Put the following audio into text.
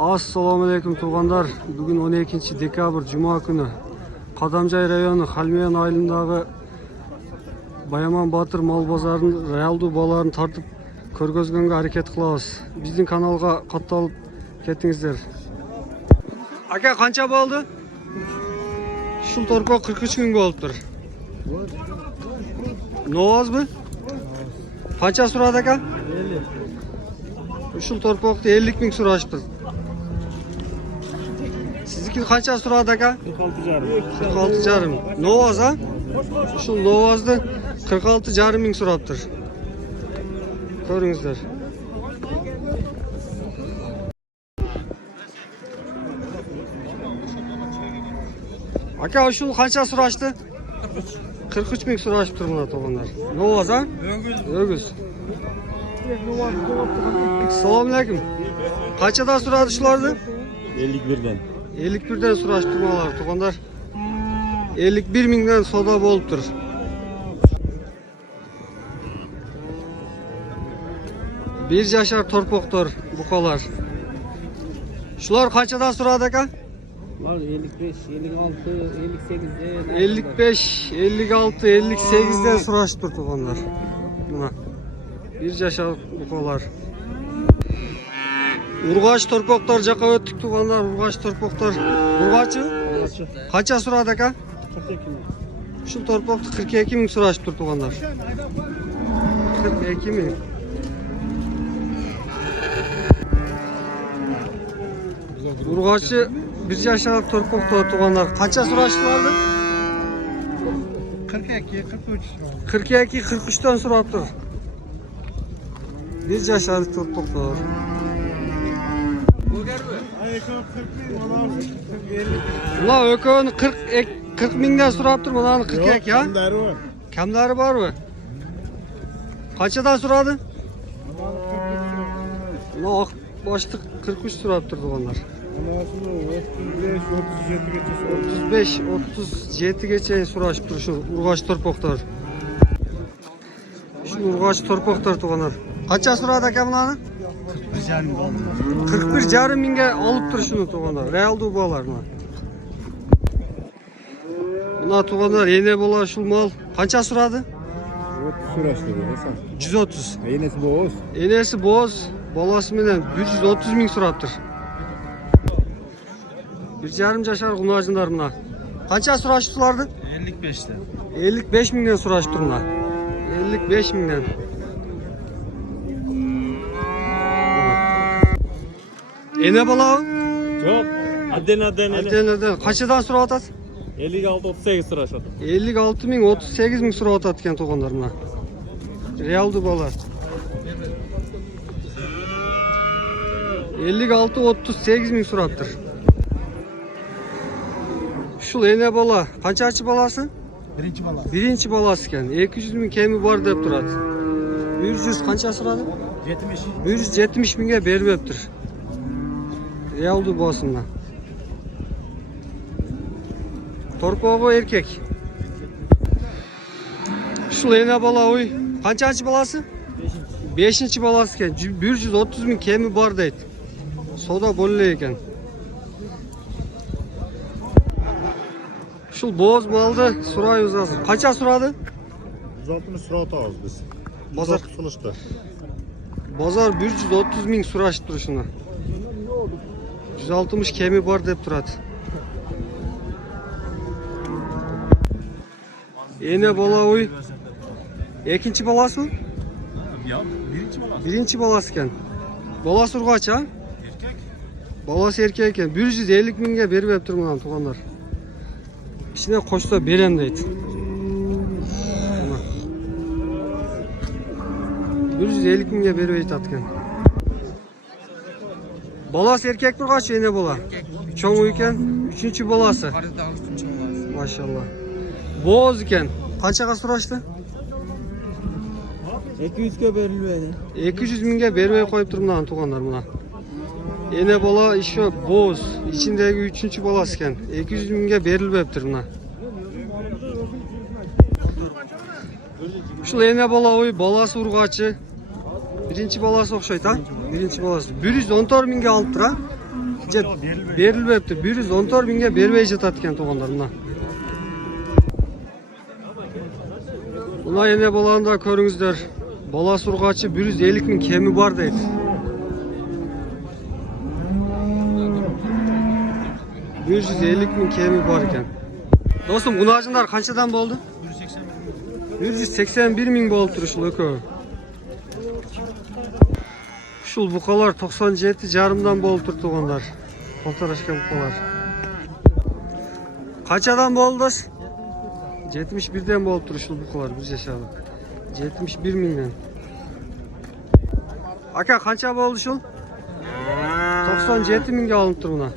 Assalamu alaikum tuğanlar. Bugün 12 dekabr Cuma günü Qadamjay rayonu Halmiyan ayılınдағы Bayaman Batır mal bazarının realdu balaарын tartıp көргөзгөнгө hareket кылабыз. Биздин каналга катталып кеттиңиздер. Aka kança boldu? Şul torpaq 43 gün boluptur. Noaz mı? Kança suradı aka? 50. Şul torpaqda 50 bin suraşıptır. Sizdeki kança suradı aka? 46 jarım. Noaz ha? Şul Novaz'da 46 jarım bin suraptır. Görüңүздөр. Aka şul kança suraştı? 43 bin suraşıptır buna toğanlar. Novaz ha? Ögüz. Assalamu alaikum. Kaçadan suradı şulardı? 51'den. 51'den suraştırmalar toğanlar. 51 minden soda boluptur. Bir yaşar torpoktor bukalar. Şular kaçadan suradı aka? 55, 56, 58'de. 55, 56, 58'den suraştır toğanlar. Buna. Bir yaşar bukalar. Urgaç torpoktor jaka öttük toğanlar. Urgaç torpoktor. Urgaçı? Kaça suradı aka? 42 mi? Şu torpokta 42 bin suraştır toğanlar. 42 bin. Urgaçı bir yaşar torpokta toğanlar. Kaça suraştılardı? 42, 43. 42, 43'ten surattır. Bir yaşar torpokta. Ula ökön 40 binden suraptır mı? 42 ya? Kemleri var mı? Kaçadan suradı? Ula başlık 43 suraptır onlar. 35, 37 geçe suraşıptır şu urgaç torpoktar. Şu urgaç torpoktar toğanlar. Kaça suradı aka bunları? 41 jarım binge alıptır şunu toğanlar. Realdu bağlar mı? Buna toğanlar yine bola şu mal. Kaça suradı? 30 suraştı bu Hasan. 130. Enesi boğuz. Enesi boz. Bolası menen 130 bin suraptır. Bir yarım yaşar kunacınlar buna. Kaça suraştılardı? 55'te. 55 binden suraştır buna. 55 binden. Ene bala? Yok. Aden. Kaçadan sura atat? 56, 38 suraştı. 56 bin, 38 bin sura atatken toğanlar buna. Realdu balar. 56, 38 bin suraptır. Şul ene bala. Kaça açı balası? Birinci bala. Birinci balası iken 200 bin kemi var dep turat. 100 kança suradı? 70. 170 binge beribeptir. Realdu boğasından. Torpoğu erkek. Şul ene bala oy. Kança açı balası? 5. balası iken 130 bin kemi var deyt. Soda bolle eken. Şul boğaz maldı surayı uzasın. Kaça suradı? 160 sura atağız biz. Bazar tutuluştu. Bazar 130 bin suraş duruşuna. 160 kemi var dep turat. Ene bala oy. İkinci balası mı? Ya birinci bala. Birinci balası iken. Balası urgaç ha? Erkek. Balası erkek iken 150 binge berip hep durmadan toğanlar. İçine koşsa berem deydi. 150 binge berip eyt atken. Balası erkek urgaç ene bala. Çoğu iken 3. balası. Maşallah. Boğaz iken. Kaçaga suraştı? 200'e verilmedi. 200 binge bermey koyup durumdan toğanlar buna. Ene bala işi boz. İçindeki 3. balası iken 200 binge berilmeptir buna. Şul ene bala oy balası urgaçı. Birinci balası okşaydı ha? Birinci balası. 114 binge alıptır ha? Berilbepti. 114 binge berбей жатат экен туғандар мына. Мына ене баланы да көріңіздер. Баласы ұрғачы 150 мың кемі бар дейді. Кемі бар екен. Достым, құнажындар қаншадан болды? 181 мың болып тұр ұшыл өкі. Ұшыл бұқалар 97 жарымдан болып тұр туғандар. Полторашка бұқалар. Қаншадан болды? 71'den болып тұр ұшыл бұқалар біз yaşadı. 71 мыңнан. Ака қанша болды ұшыл? 97 мыңға алынып тұр мұна.